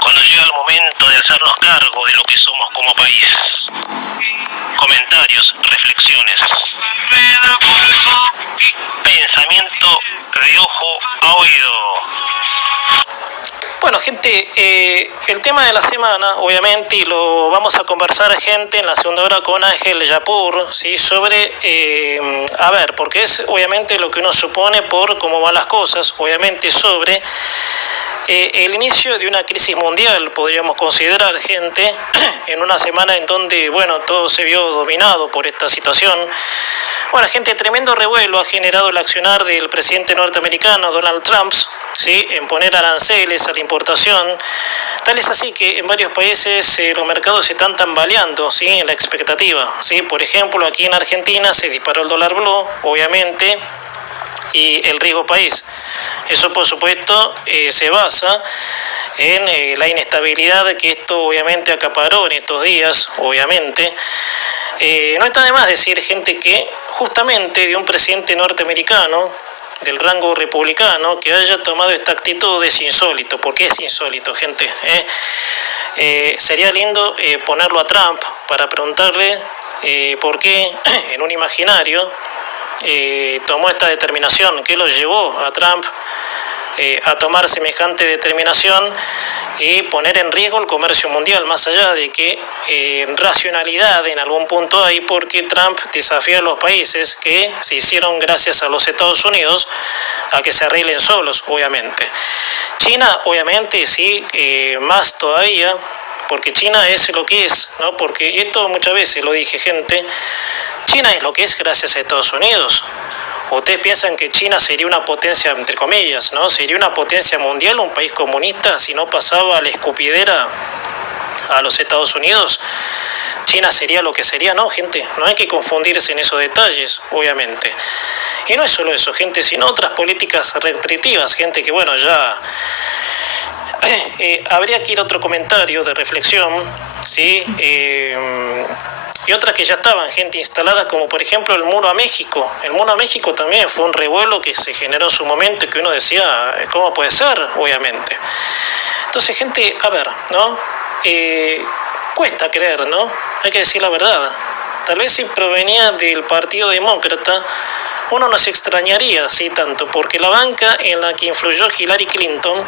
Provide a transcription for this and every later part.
cuando llega el momento de hacernos cargo de lo que somos como país. Comentarios, reflexiones, pensamiento de ojo a oído. Bueno, gente, el tema de la semana, obviamente, y lo vamos a conversar, gente, en la segunda hora con Ángel Yapur, ¿sí? Sobre, porque es obviamente lo que uno supone por cómo van las cosas, obviamente sobre el inicio de una crisis mundial, podríamos considerar, gente, en una semana en donde, bueno, todo se vio dominado por esta situación. Bueno, gente, tremendo revuelo ha generado el accionar del presidente norteamericano Donald Trump, ¿sí? En poner aranceles a la importación. Tal es así que en varios países los mercados se están tambaleando, ¿sí? En la expectativa, ¿sí? Por ejemplo, aquí en Argentina se disparó el dólar blue, obviamente, y el riesgo país. Eso, por supuesto, se basa en la inestabilidad que esto obviamente acaparó en estos días, obviamente. No está de más decir, gente, que justamente de un presidente norteamericano del rango republicano que haya tomado esta actitud es insólito. ¿Por qué es insólito, gente? Sería lindo ponerlo a Trump para preguntarle por qué en un imaginario tomó esta determinación, qué lo llevó a Trump a tomar semejante determinación y poner en riesgo el comercio mundial, más allá de que racionalidad en algún punto hay, porque Trump desafía a los países que se hicieron gracias a los Estados Unidos a que se arreglen solos, obviamente. China, obviamente, sí, más todavía, porque China es lo que es, ¿no? Porque esto muchas veces lo dije, gente, China es lo que es gracias a Estados Unidos. ¿Ustedes piensan que China sería una potencia, entre comillas, ¿no? Sería una potencia mundial, un país comunista, si no pasaba la escupidera a los Estados Unidos? China sería lo que sería, ¿no, gente? No hay que confundirse en esos detalles, obviamente. Y no es solo eso, gente, sino otras políticas restrictivas, gente, que bueno, ya habría que ir a otro comentario de reflexión, ¿sí? Y otras que ya estaban, gente, instaladas, como por ejemplo el muro a México. El muro a México también fue un revuelo que se generó en su momento y que uno decía, ¿cómo puede ser? Obviamente. Entonces, gente, a ver, ¿no? Cuesta creer, ¿no? Hay que decir la verdad. Tal vez si provenía del Partido Demócrata, uno no se extrañaría, sí, tanto, porque la banca en la que influyó Hillary Clinton,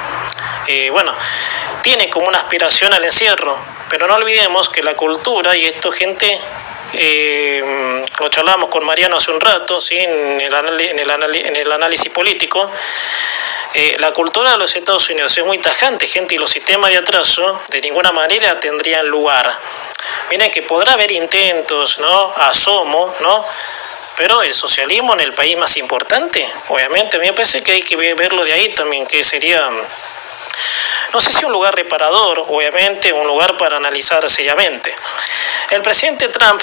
tiene como una aspiración al encierro, pero no olvidemos que la cultura, y esto, gente, lo charlamos con Mariano hace un rato, ¿sí? en el análisis político, la cultura de los Estados Unidos es muy tajante, gente, y los sistemas de atraso de ninguna manera tendrían lugar. Miren que podrá haber intentos, ¿no? Asomo, ¿no? Pero el socialismo en el país más importante, obviamente, a mí me parece que hay que verlo de ahí también, que sería, no sé si un lugar reparador, obviamente, un lugar para analizar seriamente. El presidente Trump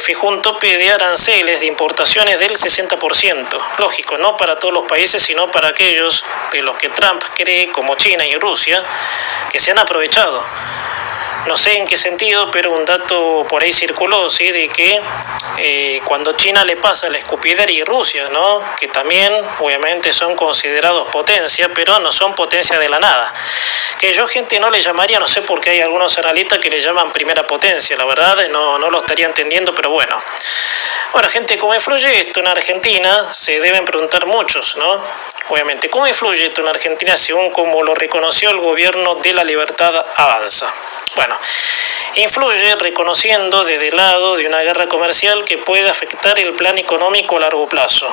fijó un tope de aranceles de importaciones del 60%, lógico, no para todos los países, sino para aquellos de los que Trump cree, como China y Rusia, que se han aprovechado. No sé en qué sentido, pero un dato por ahí circuló, ¿sí? De que cuando China le pasa la escupidera, y Rusia, ¿no? Que también obviamente son considerados potencia, pero no son potencia de la nada. Que yo, gente, no le llamaría, no sé por qué hay algunos analistas que le llaman primera potencia, la verdad no lo estaría entendiendo, pero bueno. Bueno, gente, ¿cómo influye esto en Argentina? Se deben preguntar muchos, ¿no? Obviamente, ¿cómo influye esto en Argentina según como lo reconoció el gobierno de La Libertad Avanza? Bueno, influye reconociendo desde el lado de una guerra comercial que puede afectar el plan económico a largo plazo.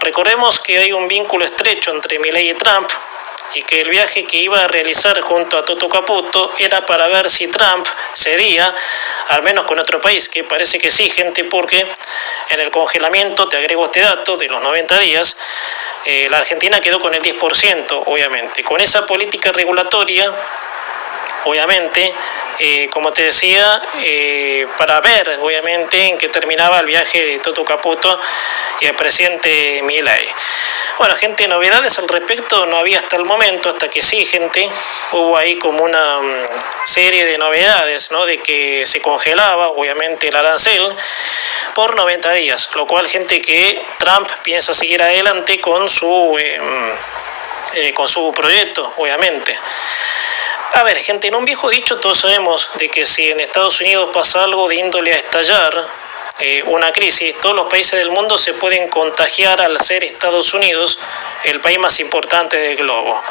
Recordemos que hay un vínculo estrecho entre Milei y Trump, y que el viaje que iba a realizar junto a Toto Caputo era para ver si Trump cedía, al menos con otro país, que parece que sí, gente, porque en el congelamiento, te agrego este dato, de los 90 días, la Argentina quedó con el 10%, obviamente. Con esa política regulatoria, obviamente, como te decía, para ver, obviamente, en qué terminaba el viaje de Toto Caputo y el presidente Milei. Bueno, gente, novedades al respecto no había hasta el momento, hasta que sí, gente, hubo ahí como una serie de novedades, ¿no? De que se congelaba, obviamente, el arancel por 90 días, lo cual, gente, que Trump piensa seguir adelante con su con su proyecto, obviamente. A ver, gente, en un viejo dicho todos sabemos de que si en Estados Unidos pasa algo de índole a estallar, una crisis, todos los países del mundo se pueden contagiar al ser Estados Unidos el país más importante del globo.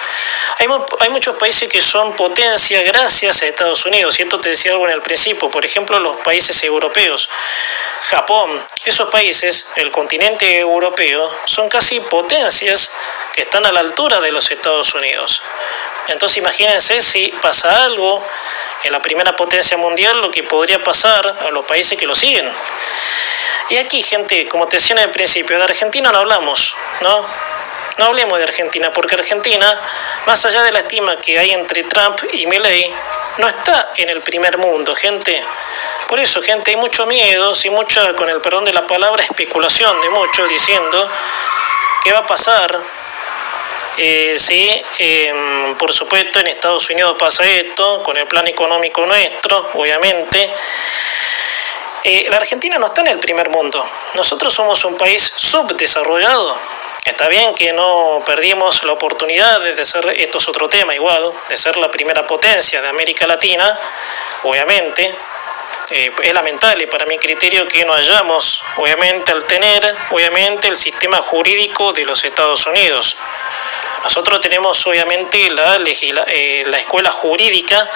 Hay muchos países que son potencia gracias a Estados Unidos, y esto te decía algo en el principio, por ejemplo los países europeos. Japón, esos países, el continente europeo, son casi potencias que están a la altura de los Estados Unidos. Entonces imagínense si pasa algo en la primera potencia mundial, lo que podría pasar a los países que lo siguen. Y aquí, gente, como te decía en el principio, de Argentina no hablamos, ¿no? No hablemos de Argentina, porque Argentina, más allá de la estima que hay entre Trump y Milei, no está en el primer mundo, gente. Por eso, gente, hay mucho miedo, y mucha, con el perdón de la palabra, especulación de muchos diciendo qué va a pasar si, por supuesto, en Estados Unidos pasa esto, con el plan económico nuestro, obviamente. La Argentina no está en el primer mundo. Nosotros somos un país subdesarrollado. Está bien que no perdimos la oportunidad de ser, esto es otro tema igual, de ser la primera potencia de América Latina, obviamente. Es lamentable para mi criterio que no hayamos, obviamente, al tener, obviamente, el sistema jurídico de los Estados Unidos. Nosotros tenemos, obviamente, la escuela jurídica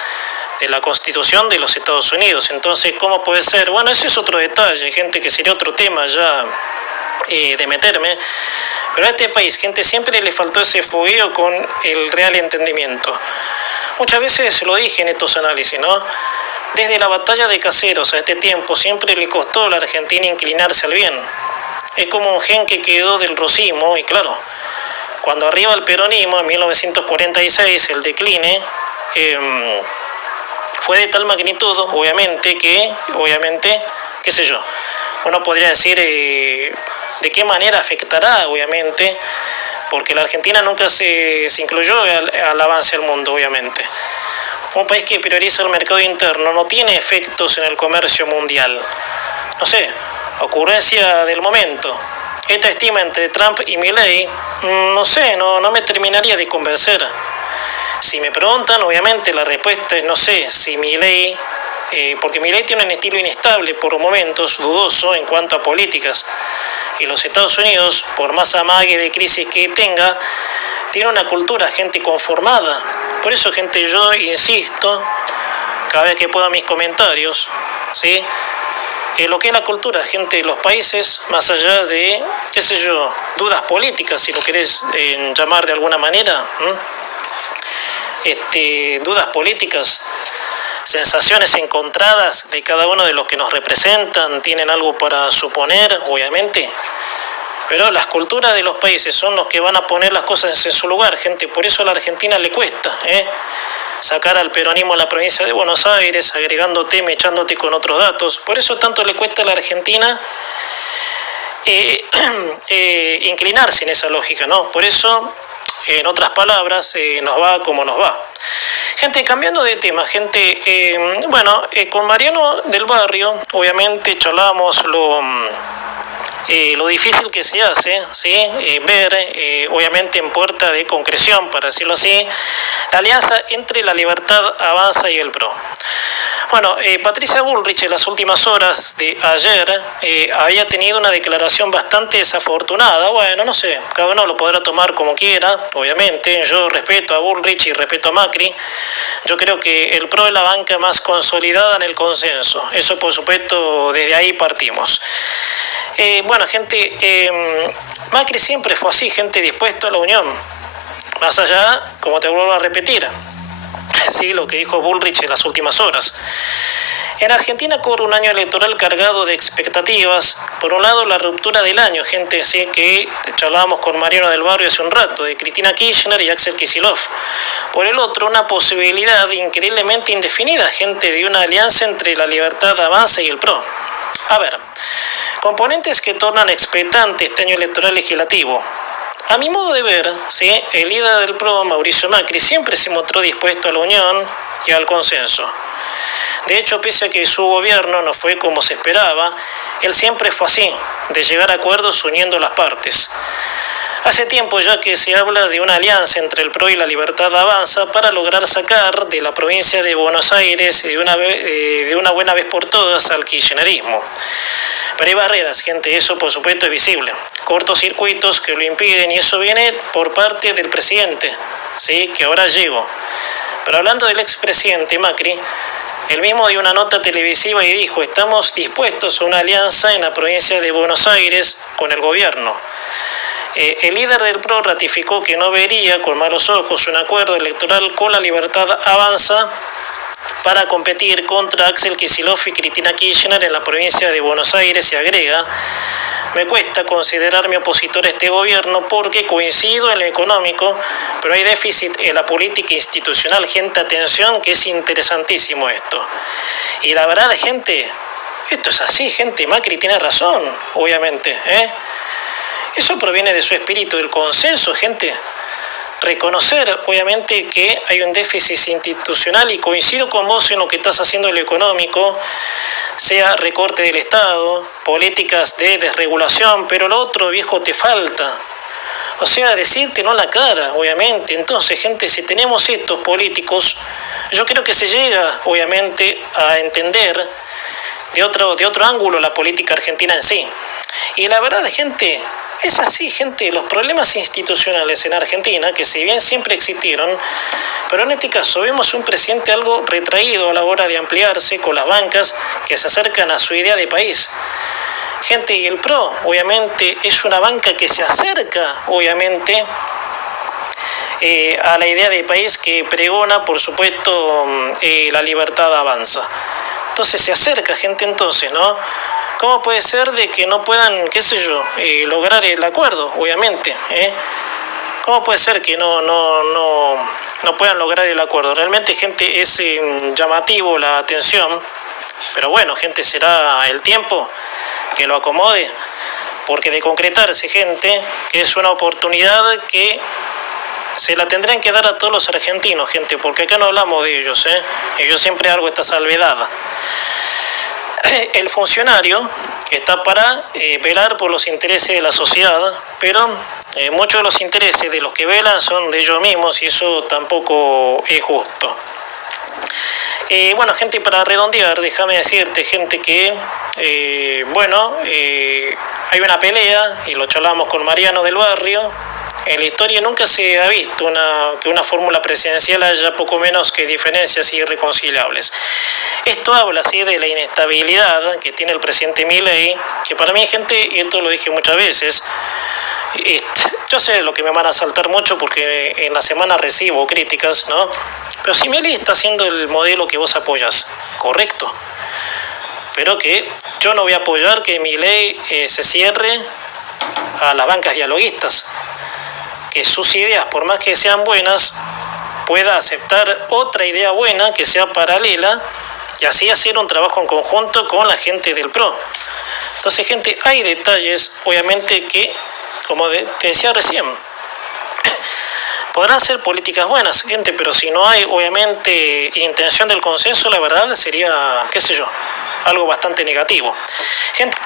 de la Constitución de los Estados Unidos. Entonces, ¿cómo puede ser? Bueno, ese es otro detalle, gente, que sería otro tema ya de meterme. Pero a este país, gente, siempre le faltó ese fogueo con el real entendimiento. Muchas veces lo dije en estos análisis, ¿no? Desde la batalla de Caseros a este tiempo, siempre le costó a la Argentina inclinarse al bien. Es como un gen que quedó del rosismo, y claro, cuando arriba el peronismo, en 1946, el decline, fue de tal magnitud, obviamente, qué sé yo, uno podría decir de qué manera afectará, obviamente, porque la Argentina nunca se incluyó al avance del mundo, obviamente. Un país que prioriza el mercado interno no tiene efectos en el comercio mundial. No sé, ocurrencia del momento. Esta estima entre Trump y Milei, no sé, no me terminaría de convencer. Si me preguntan, obviamente la respuesta es no sé si Milei, porque Milei tiene un estilo inestable por momentos, dudoso en cuanto a políticas. Y los Estados Unidos, por más amague de crisis que tenga, tiene una cultura, gente, conformada. Por eso, gente, yo insisto, cada vez que puedo mis comentarios, ¿sí? Lo que es la cultura, gente, los países, más allá de, qué sé yo, dudas políticas, si lo querés llamar de alguna manera, dudas políticas, sensaciones encontradas de cada uno de los que nos representan, tienen algo para suponer, obviamente, pero las culturas de los países son los que van a poner las cosas en su lugar, gente. Por eso a la Argentina le cuesta sacar al peronismo en la provincia de Buenos Aires, agregándote, echándote con otros datos. Por eso tanto le cuesta a la Argentina inclinarse en esa lógica, ¿no? Por eso, en otras palabras, nos va como nos va. Gente, cambiando de tema, gente, con Mariano del Barrio, obviamente charlamos lo difícil que se hace, ¿sí? Ver, obviamente en puerta de concreción, para decirlo así, la alianza entre La Libertad Avanza y el PRO. Bueno, Patricia Bullrich en las últimas horas de ayer había tenido una declaración bastante desafortunada. Bueno, no sé, cada uno lo podrá tomar como quiera, obviamente. Yo respeto a Bullrich y respeto a Macri. Yo creo que el PRO es la banca más consolidada en el consenso. Eso, por supuesto, desde ahí partimos. Gente, Macri siempre fue así, gente, dispuesto a la unión. Más allá, como te vuelvo a repetir, sí, lo que dijo Bullrich en las últimas horas. En Argentina corre un año electoral cargado de expectativas. Por un lado, la ruptura del año, gente, sí, que charlábamos con Mariano del Barrio hace un rato, de Cristina Kirchner y Axel Kicillof. Por el otro, una posibilidad increíblemente indefinida, gente, de una alianza entre La Libertad Avanza y el PRO. A ver, componentes que tornan expectante este año electoral legislativo. A mi modo de ver, ¿sí?, el líder del PRO, Mauricio Macri, siempre se mostró dispuesto a la unión y al consenso. De hecho, pese a que su gobierno no fue como se esperaba, él siempre fue así, de llegar a acuerdos uniendo las partes. Hace tiempo ya que se habla de una alianza entre el PRO y la Libertad Avanza para lograr sacar de la provincia de Buenos Aires de una buena vez por todas al kirchnerismo. Pero hay barreras, gente, eso por supuesto es visible. Cortocircuitos que lo impiden y eso viene por parte del presidente, ¿sí? Que ahora llegó. Pero hablando del expresidente Macri, él mismo dio una nota televisiva y dijo: estamos dispuestos a una alianza en la provincia de Buenos Aires con el gobierno. El líder del PRO ratificó que no vería con malos ojos un acuerdo electoral con la Libertad Avanza para competir contra Axel Kicillof y Cristina Kirchner en la provincia de Buenos Aires y agrega: me cuesta considerarme opositor a este gobierno porque coincido en lo económico, pero hay déficit en la política institucional. Gente, atención, que es interesantísimo esto. Y la verdad, gente, esto es así, gente. Macri tiene razón, obviamente, Eso proviene de su espíritu del consenso, gente. Reconocer, obviamente, que hay un déficit institucional y coincido con vos en lo que estás haciendo en lo económico, sea recorte del Estado, políticas de desregulación, pero lo otro, viejo, te falta. O sea, decirte no la cara, obviamente. Entonces, gente, si tenemos estos políticos, yo creo que se llega, obviamente, a entender de otro ángulo la política argentina en sí. Y la verdad, gente, es así, gente. Los problemas institucionales en Argentina, que si bien siempre existieron, pero en este caso vemos un presidente algo retraído a la hora de ampliarse con las bancas que se acercan a su idea de país. Gente, y el PRO, obviamente, es una banca que se acerca, obviamente, a la idea de país que pregona, por supuesto, la Libertad Avanza. Entonces se acerca, gente, entonces, ¿no? ¿Cómo puede ser de que no puedan, qué sé yo, lograr el acuerdo, obviamente? ¿Cómo puede ser que no puedan lograr el acuerdo? Realmente, gente, es llamativo la atención, pero bueno, gente, será el tiempo que lo acomode, porque de concretarse, gente, que es una oportunidad que se la tendrán que dar a todos los argentinos, gente, porque acá no hablamos de ellos, y yo siempre hago esta salvedad. El funcionario está para velar por los intereses de la sociedad, pero muchos de los intereses de los que velan son de ellos mismos y eso tampoco es justo. Bueno, gente, para redondear, déjame decirte, gente, que hay una pelea, y lo charlamos con Mariano del Barrio. En la historia nunca se ha visto que una fórmula presidencial haya poco menos que diferencias irreconciliables. Esto habla, ¿sí?, de la inestabilidad que tiene el presidente Milei, que para mí, gente, y esto lo dije muchas veces, yo sé lo que me van a saltar mucho porque en la semana recibo críticas, ¿no? Pero si Milei está haciendo el modelo que vos apoyas, correcto, pero que yo no voy a apoyar que Milei se cierre a las bancas dialoguistas, que sus ideas, por más que sean buenas, pueda aceptar otra idea buena que sea paralela y así hacer un trabajo en conjunto con la gente del PRO. Entonces, gente, hay detalles, obviamente, que, como te decía recién, podrán ser políticas buenas, gente, pero si no hay, obviamente, intención del consenso, la verdad sería, qué sé yo, algo bastante negativo. Gente,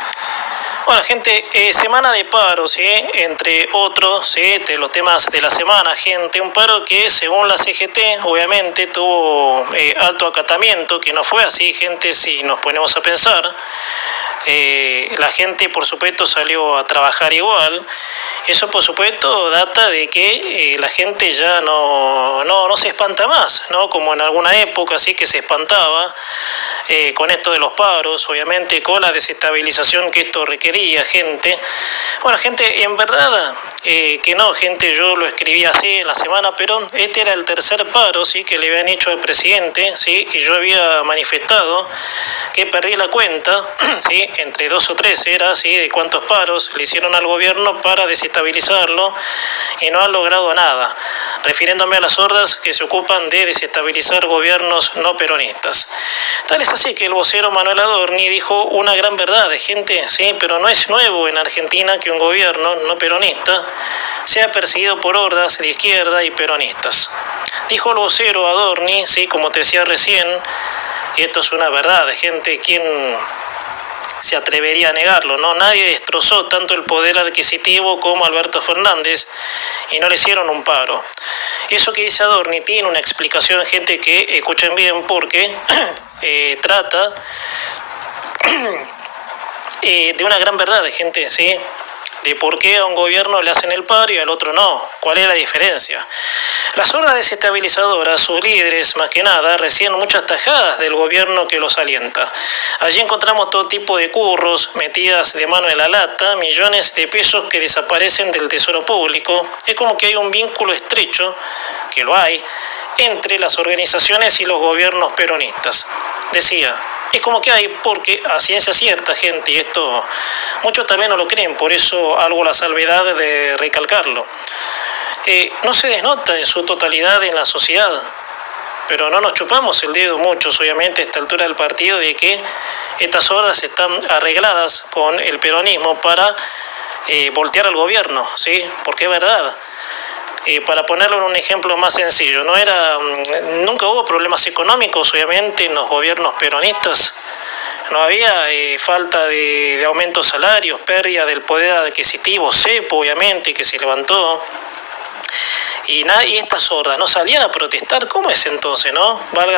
bueno, gente, semana de paro, ¿sí? Entre otros, ¿sí?, de los temas de la semana, gente, un paro que según la CGT, obviamente, tuvo alto acatamiento, que no fue así, gente, si nos ponemos a pensar. La gente, por supuesto, salió a trabajar igual. Eso, por supuesto, data de que la gente ya no se espanta más, ¿no? Como en alguna época, sí, que se espantaba con esto de los paros, obviamente, con la desestabilización que esto requería, gente. Bueno, gente, en verdad que no, gente, yo lo escribí así en la semana, pero este era el tercer paro, sí, que le habían hecho al presidente, sí, y yo había manifestado que perdí la cuenta, sí, entre 2 o 3 era, sí, de cuántos paros le hicieron al gobierno para desestabilizarlo y no han logrado nada, refiriéndome a las hordas que se ocupan de desestabilizar gobiernos no peronistas. Tal es así que el vocero Manuel Adorni dijo una gran verdad, gente, sí, pero no es nuevo en Argentina que un gobierno no peronista sea perseguido por hordas de izquierda y peronistas. Dijo el vocero Adorni, sí, como te decía recién, y esto es una verdad, gente, quien se atrevería a negarlo, ¿no? Nadie destrozó tanto el poder adquisitivo como Alberto Fernández y no le hicieron un paro. Eso que dice Adorni tiene una explicación, gente, que escuchen bien, porque trata de una gran verdad, gente, ¿sí? De por qué a un gobierno le hacen el paro y al otro no. ¿Cuál es la diferencia? Las hordas desestabilizadoras, sus líderes más que nada, reciben muchas tajadas del gobierno que los alienta. Allí encontramos todo tipo de curros, metidas de mano en la lata, millones de pesos que desaparecen del tesoro público. Es como que hay un vínculo estrecho, que lo hay, entre las organizaciones y los gobiernos peronistas. Decía, es como que hay, porque a ciencia cierta, gente, y esto muchos también no lo creen, por eso hago la salvedad de recalcarlo, no se desnota en su totalidad en la sociedad, pero no nos chupamos el dedo muchos, obviamente, a esta altura del partido, de que estas hordas están arregladas con el peronismo para voltear al gobierno, ¿sí? Porque es verdad. Para ponerlo en un ejemplo más sencillo, nunca hubo problemas económicos, obviamente, en los gobiernos peronistas. No había falta de aumentos de salarios, pérdida del poder adquisitivo, cepo, obviamente, que se levantó. Y estas hordas no salían a protestar. ¿Cómo es entonces, no? Valga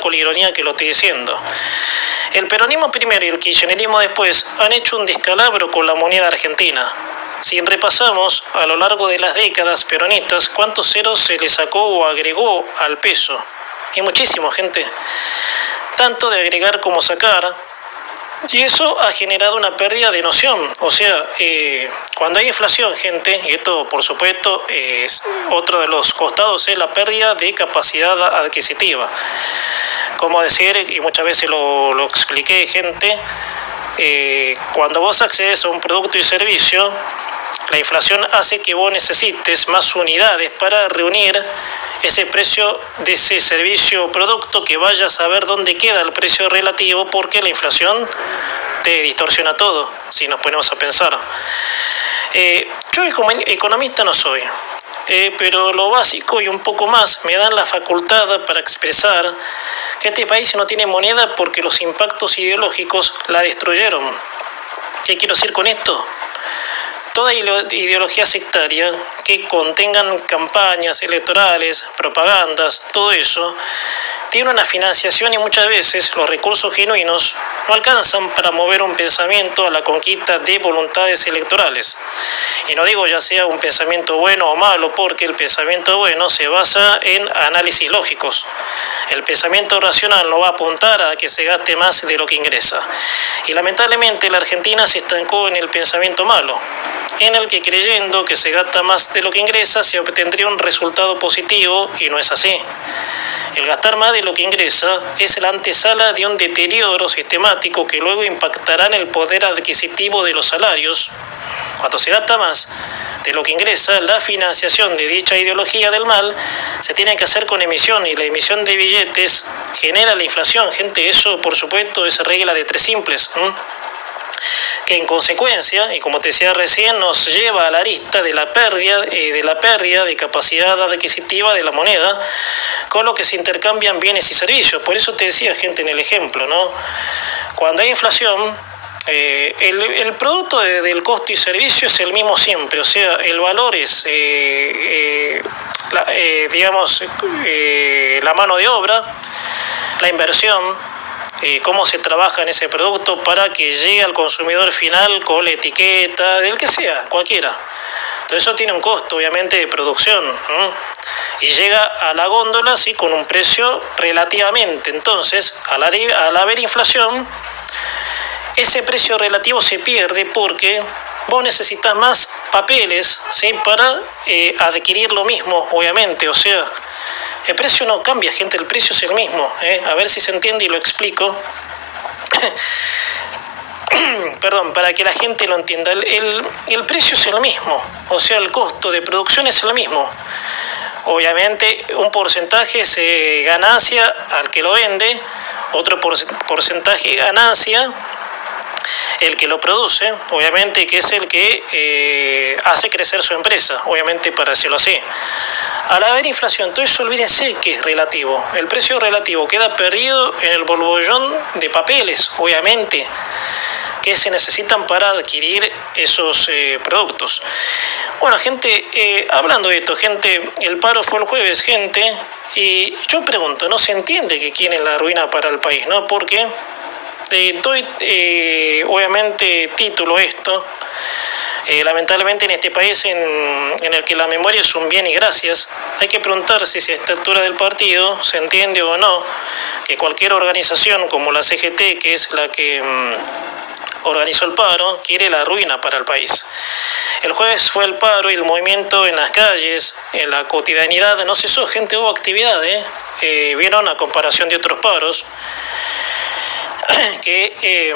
con la ironía que lo estoy diciendo. El peronismo primero y el kirchnerismo después han hecho un descalabro con la moneda argentina. Si repasamos a lo largo de las décadas peronistas, ¿cuántos ceros se le sacó o agregó al peso? Y muchísimo, gente. Tanto de agregar como sacar. Y eso ha generado una pérdida de noción. O sea, cuando hay inflación, gente, y esto por supuesto es otro de los costados, es la pérdida de capacidad adquisitiva. Como decir, y muchas veces lo expliqué, gente, cuando vos accedes a un producto y servicio, la inflación hace que vos necesites más unidades para reunir ese precio de ese servicio o producto, que vayas a ver dónde queda el precio relativo, porque la inflación te distorsiona todo, si nos ponemos a pensar. Yo economista no soy, pero lo básico y un poco más me dan la facultad para expresar que este país no tiene moneda porque los impactos ideológicos la destruyeron. ¿Qué quiero decir con esto? Toda ideología sectaria que contengan campañas electorales, propagandas, todo eso, tiene una financiación, y muchas veces los recursos genuinos no alcanzan para mover un pensamiento a la conquista de voluntades electorales. Y no digo ya sea un pensamiento bueno o malo, porque el pensamiento bueno se basa en análisis lógicos. El pensamiento racional no va a apuntar a que se gaste más de lo que ingresa. Y lamentablemente la Argentina se estancó en el pensamiento malo, en el que, creyendo que se gasta más de lo que ingresa, se obtendría un resultado positivo, y no es así. El gastar más de lo que ingresa es la antesala de un deterioro sistemático que luego impactará en el poder adquisitivo de los salarios. Cuando se gasta más de lo que ingresa, la financiación de dicha ideología del mal se tiene que hacer con emisión, y la emisión de billetes genera la inflación. Gente, eso por supuesto es regla de tres simples, que en consecuencia, y como te decía recién, nos lleva a la arista de la pérdida de capacidad adquisitiva de la moneda, con lo que se intercambian bienes y servicios. Por eso te decía, gente, en el ejemplo, ¿no? Cuando hay inflación, el producto del costo y servicio es el mismo siempre, o sea, el valor es, la mano de obra, la inversión, cómo se trabaja en ese producto para que llegue al consumidor final con la etiqueta, del que sea, cualquiera. Todo eso tiene un costo, obviamente, de producción, y llega a la góndola, sí, con un precio relativamente. Entonces, al haber inflación, ese precio relativo se pierde, porque vos necesitas más papeles, ¿sí?, para adquirir lo mismo, obviamente. O sea, el precio no cambia, gente, el precio es el mismo. A ver si se entiende y lo explico. Perdón, para que la gente lo entienda. El precio es el mismo, o sea, el costo de producción es el mismo. Obviamente, un porcentaje es ganancia al que lo vende, otro porcentaje ganancia el que lo produce, obviamente, que es el que hace crecer su empresa, obviamente, para decirlo así. Al haber inflación, todo eso olvídense que es relativo. El precio relativo queda perdido en el borbollón de papeles, obviamente. que se necesitan para adquirir esos productos. Bueno, gente, hablando de esto, gente, el paro fue el jueves, gente, y yo pregunto, no se entiende que quieren la ruina para el país, ¿no? Porque doy obviamente título a esto. Lamentablemente en este país en el que la memoria es un bien y gracias, hay que preguntar si a esta altura del partido se entiende o no que cualquier organización como la CGT, que es la que organizó el paro, quiere la ruina para el país. El jueves fue el paro y el movimiento en las calles, en la cotidianidad, no cesó, gente, hubo actividad, vieron a comparación de otros paros, que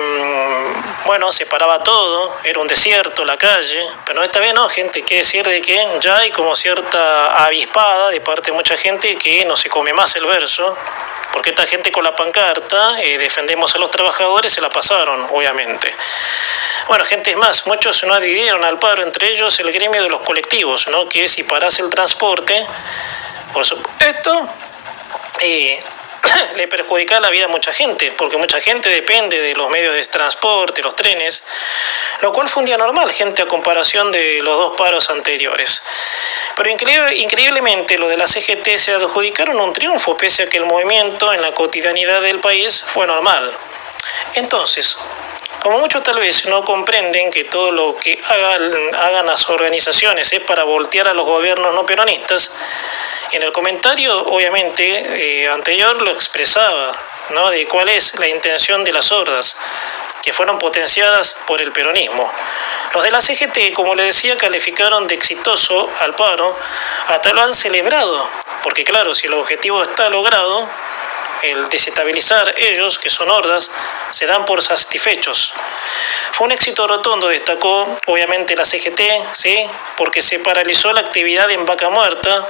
bueno, se paraba todo, era un desierto la calle, pero esta vez no, gente, quiere decir de que ya hay como cierta avispada de parte de mucha gente que no se come más el verso, porque esta gente con la pancarta, defendemos a los trabajadores, se la pasaron, obviamente. Bueno, gente, es más, muchos no adhirieron al paro, entre ellos el gremio de los colectivos, ¿no? Que si parase el transporte, por supuesto, le perjudica la vida a mucha gente, porque mucha gente depende de los medios de transporte, los trenes, lo cual fue un día normal, gente, a comparación de los dos paros anteriores. Pero increíblemente lo de la CGT se adjudicaron un triunfo, pese a que el movimiento en la cotidianidad del país fue normal. Entonces, como muchos tal vez no comprenden que todo lo que hagan las organizaciones es para voltear a los gobiernos no peronistas, en el comentario, obviamente, anterior lo expresaba, ¿no? De cuál es la intención de las hordas, que fueron potenciadas por el peronismo. Los de la CGT, como le decía, calificaron de exitoso al paro, hasta lo han celebrado, porque claro, si el objetivo está logrado, el desestabilizar ellos, que son hordas, se dan por satisfechos. Fue un éxito rotundo, destacó obviamente la CGT, ¿sí? Porque se paralizó la actividad en Vaca Muerta,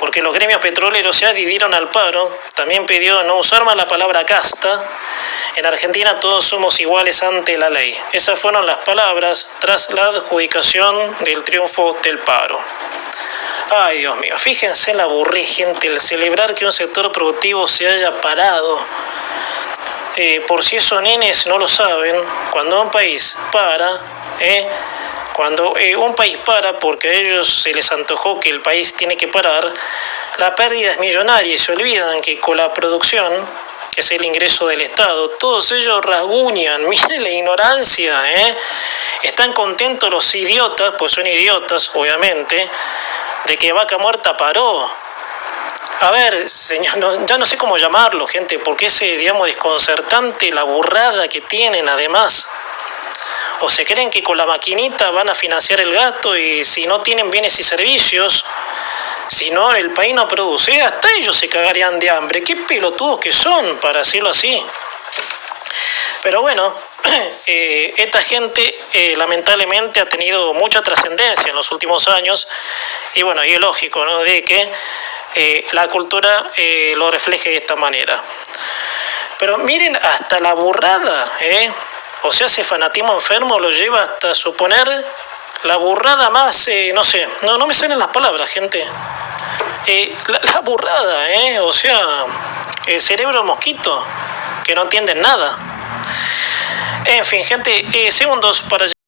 porque los gremios petroleros se adhirieron al paro. También pidió no usar más la palabra casta. En Argentina todos somos iguales ante la ley. Esas fueron las palabras tras la adjudicación del triunfo del paro. Ay, Dios mío, fíjense en la aburrida, gente, el celebrar que un sector productivo se haya parado. Por si esos nenes no lo saben, cuando un país para, cuando un país para porque a ellos se les antojó que el país tiene que parar, la pérdida es millonaria y se olvidan que con la producción, que es el ingreso del Estado, todos ellos rasguñan. Miren la ignorancia, Están contentos los idiotas, pues son idiotas, obviamente, de que Vaca Muerta paró. A ver, señor, ya no sé cómo llamarlo, gente, porque es, desconcertante la burrada que tienen, además. O se creen que con la maquinita van a financiar el gasto y si no tienen bienes y servicios, si no, el país no produce, hasta ellos se cagarían de hambre. Qué pelotudos que son, para decirlo así. Pero bueno, esta gente lamentablemente ha tenido mucha trascendencia en los últimos años y bueno, y es lógico, ¿no?, de que la cultura lo refleje de esta manera. Pero miren hasta la burrada, o sea, ese fanatismo enfermo lo lleva hasta suponer la burrada más, no sé, no me salen las palabras, gente. La burrada, o sea, el cerebro mosquito, que no entienden nada. En fin, gente, segundos para